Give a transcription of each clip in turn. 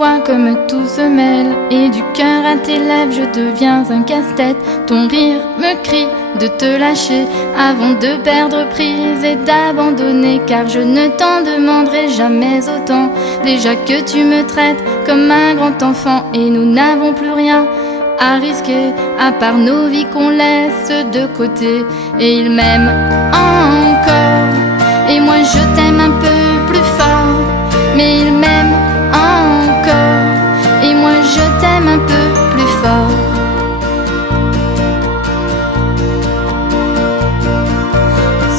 vois comme tout se mêle, et du cœur à tes lèvres je deviens un casse-tête. Ton rire me crie de te lâcher avant de perdre prise et d'abandonner, car je ne t'en demanderai jamais autant. Déjà que tu me traites comme un grand enfant, et nous n'avons plus rien à risquer à part nos vies qu'on laisse de côté. Et il m'aime encore, et moi je t'aime un peu plus fort. Mais il m'aime encore, et moi je t'aime un peu plus fort.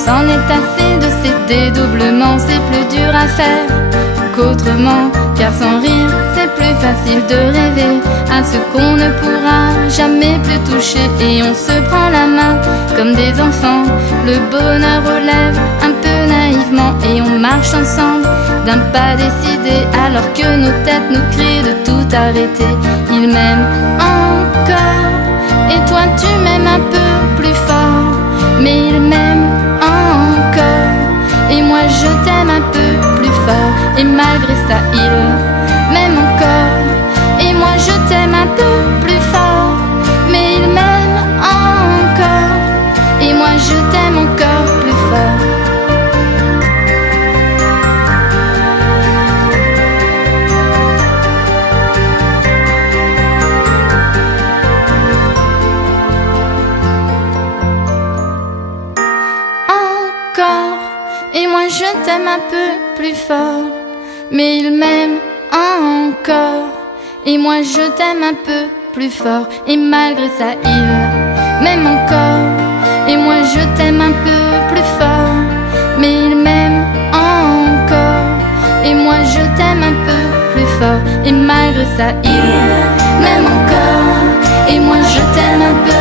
C'en est assez de ces dédoublements, c'est plus dur à faire qu'autrement, car sans rire c'est plus facile de rêver à ce qu'on ne pourra jamais plus toucher. Et on se prend la main comme des enfants, le bonheur aux lèvres un peu naïvement, et on marche ensemble d'un pas décidé alors que nos têtes nous crient de tout arrêter. Il m'aime encore, et toi tu m'aimes un peu plus fort. Mais il m'aime encore, et moi je t'aime un peu plus fort. Et malgré ça il m'aime encore, et moi je t'aime un peu plus fort. Mais il m'aime encore, et moi je t'aime encore plus fort. Et moi je t'aime un peu plus fort. Mais il m'aime encore, et moi je t'aime un peu plus fort. Et malgré ça il m'aime encore, et moi je t'aime un peu plus fort. Mais il m'aime encore, et moi je t'aime un peu plus fort. Et malgré ça il m'aime encore, et moi je t'aime un peu